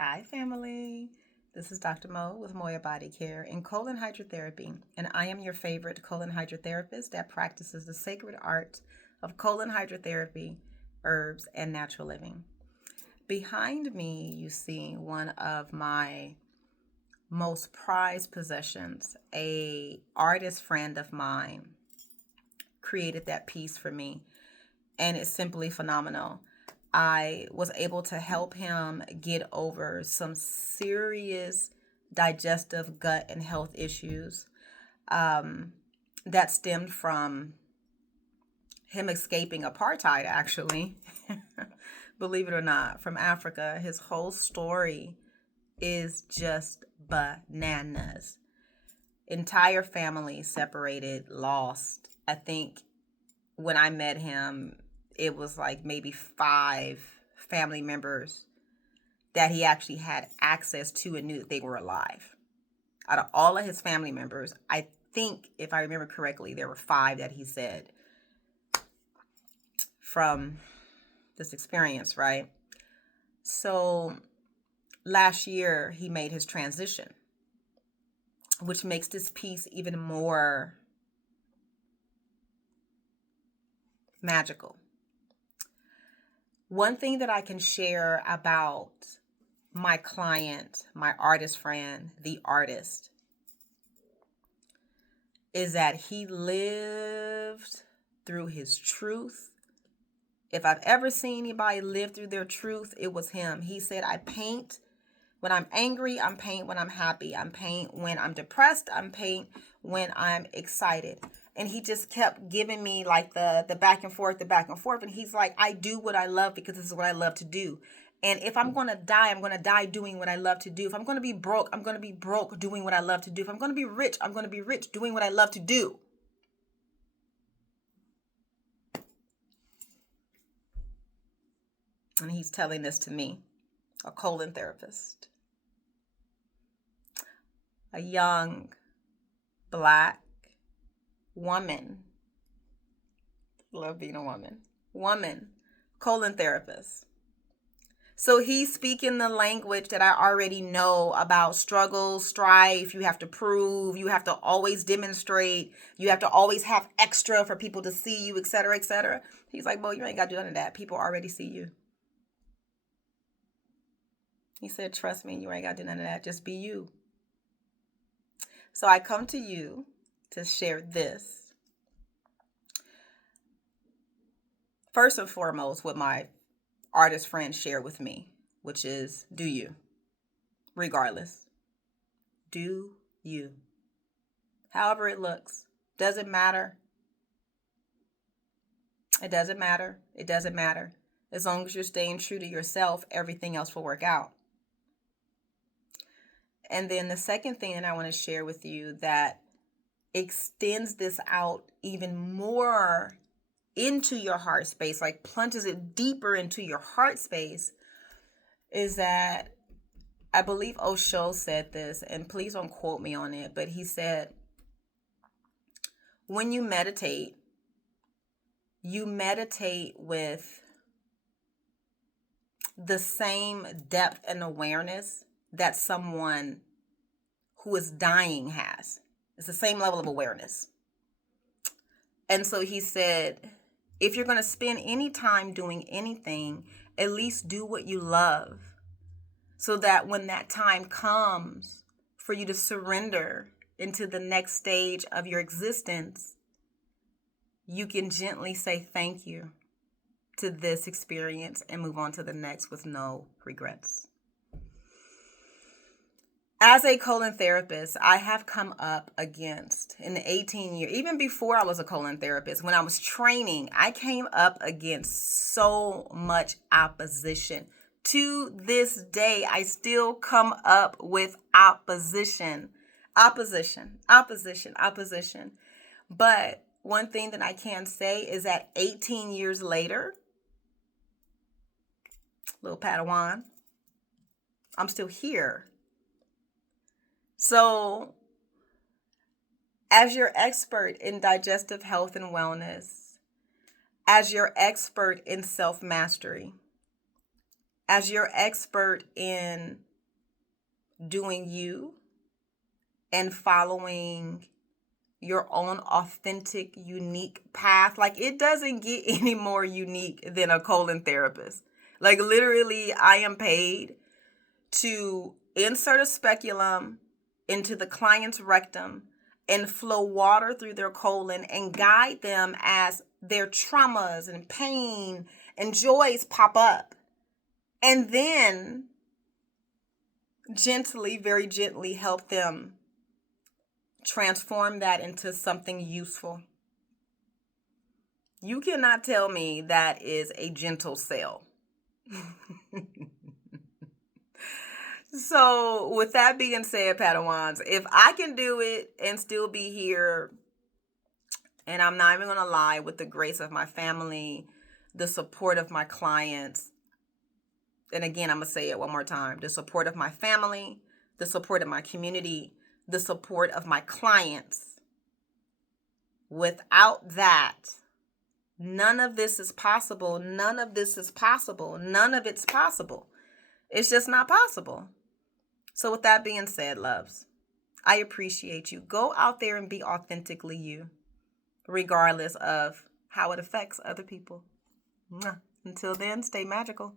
Hi, family. This is Dr. Mo with Moya Body Care and colon hydrotherapy, and I am your favorite colon hydrotherapist that practices the sacred art of colon hydrotherapy, herbs, and natural living. Behind me, you see one of my most prized possessions. A artist friend of mine created that piece for me, and it's simply phenomenal. I was able to help him get over some serious digestive, gut, and health issues um, that stemmed from him escaping apartheid, actually. Believe it or not, from Africa. His whole story is just bananas. Entire family separated, lost. I think when I met him, it was like maybe 5 family members that he actually had access to and knew that they were alive. Out of all of his family members, I think, if I remember correctly, there were 5 that he said from this experience, right? So last year, he made his transition, which makes this piece even more magical. One thing that I can share about my client, my artist friend, the artist, is that he lived through his truth. If I've ever seen anybody live through their truth, it was him. He said, I paint when I'm angry, I'm paint when I'm happy, I'm paint when I'm depressed, I'm paint when I'm excited. And he just kept giving me like the back and forth, the back and forth. And he's like, I do what I love because this is what I love to do. And if I'm going to die, I'm going to die doing what I love to do. If I'm going to be broke, I'm going to be broke doing what I love to do. If I'm going to be rich, I'm going to be rich doing what I love to do. And he's telling this to me, a colon therapist, a young Black woman. Love being a woman, colon therapist. So he's speaking the language that I already know about struggle, strife. You have to prove, you have to always demonstrate, you have to always have extra for people to see you, etc., etc. He's like, Bo, you ain't got to do none of that. People already see you. He said, trust me, you ain't got to do none of that. Just be you. So I come to you to share this. First and foremost, what my artist friends share with me, which is do you, regardless. Do you. However it looks. Doesn't matter. It doesn't matter. It doesn't matter. As long as you're staying true to yourself, everything else will work out. And then the second thing that I want to share with you that extends this out even more into your heart space, like plunges it deeper into your heart space, is that I believe Osho said this, and please don't quote me on it, but he said, when you meditate with the same depth and awareness that someone who is dying has. It's the same level of awareness. And so he said, if you're going to spend any time doing anything, at least do what you love, so that when that time comes for you to surrender into the next stage of your existence, you can gently say thank you to this experience and move on to the next with no regrets. As a colon therapist, I have come up against, in the 18 years, even before I was a colon therapist, when I was training, I came up against so much opposition. To this day, I still come up with opposition. But one thing that I can say is that 18 years later, little Padawan, I'm still here. So, as your expert in digestive health and wellness, as your expert in self-mastery, as your expert in doing you and following your own authentic, unique path. Like, it doesn't get any more unique than a colon therapist. Like, literally, I am paid to insert a speculum into the client's rectum and flow water through their colon and guide them as their traumas and pain and joys pop up. And then gently, very gently help them transform that into something useful. You cannot tell me that is a gentle sell. So with that being said, Padawans, if I can do it and still be here, and I'm not even going to lie, with the grace of my family, the support of my clients, and again, I'm going to say it one more time, the support of my family, the support of my community, the support of my clients. Without that, none of this is possible. None of this is possible. None of it's possible. It's just not possible. So with that being said, loves, I appreciate you. Go out there and be authentically you, regardless of how it affects other people. Until then, stay magical.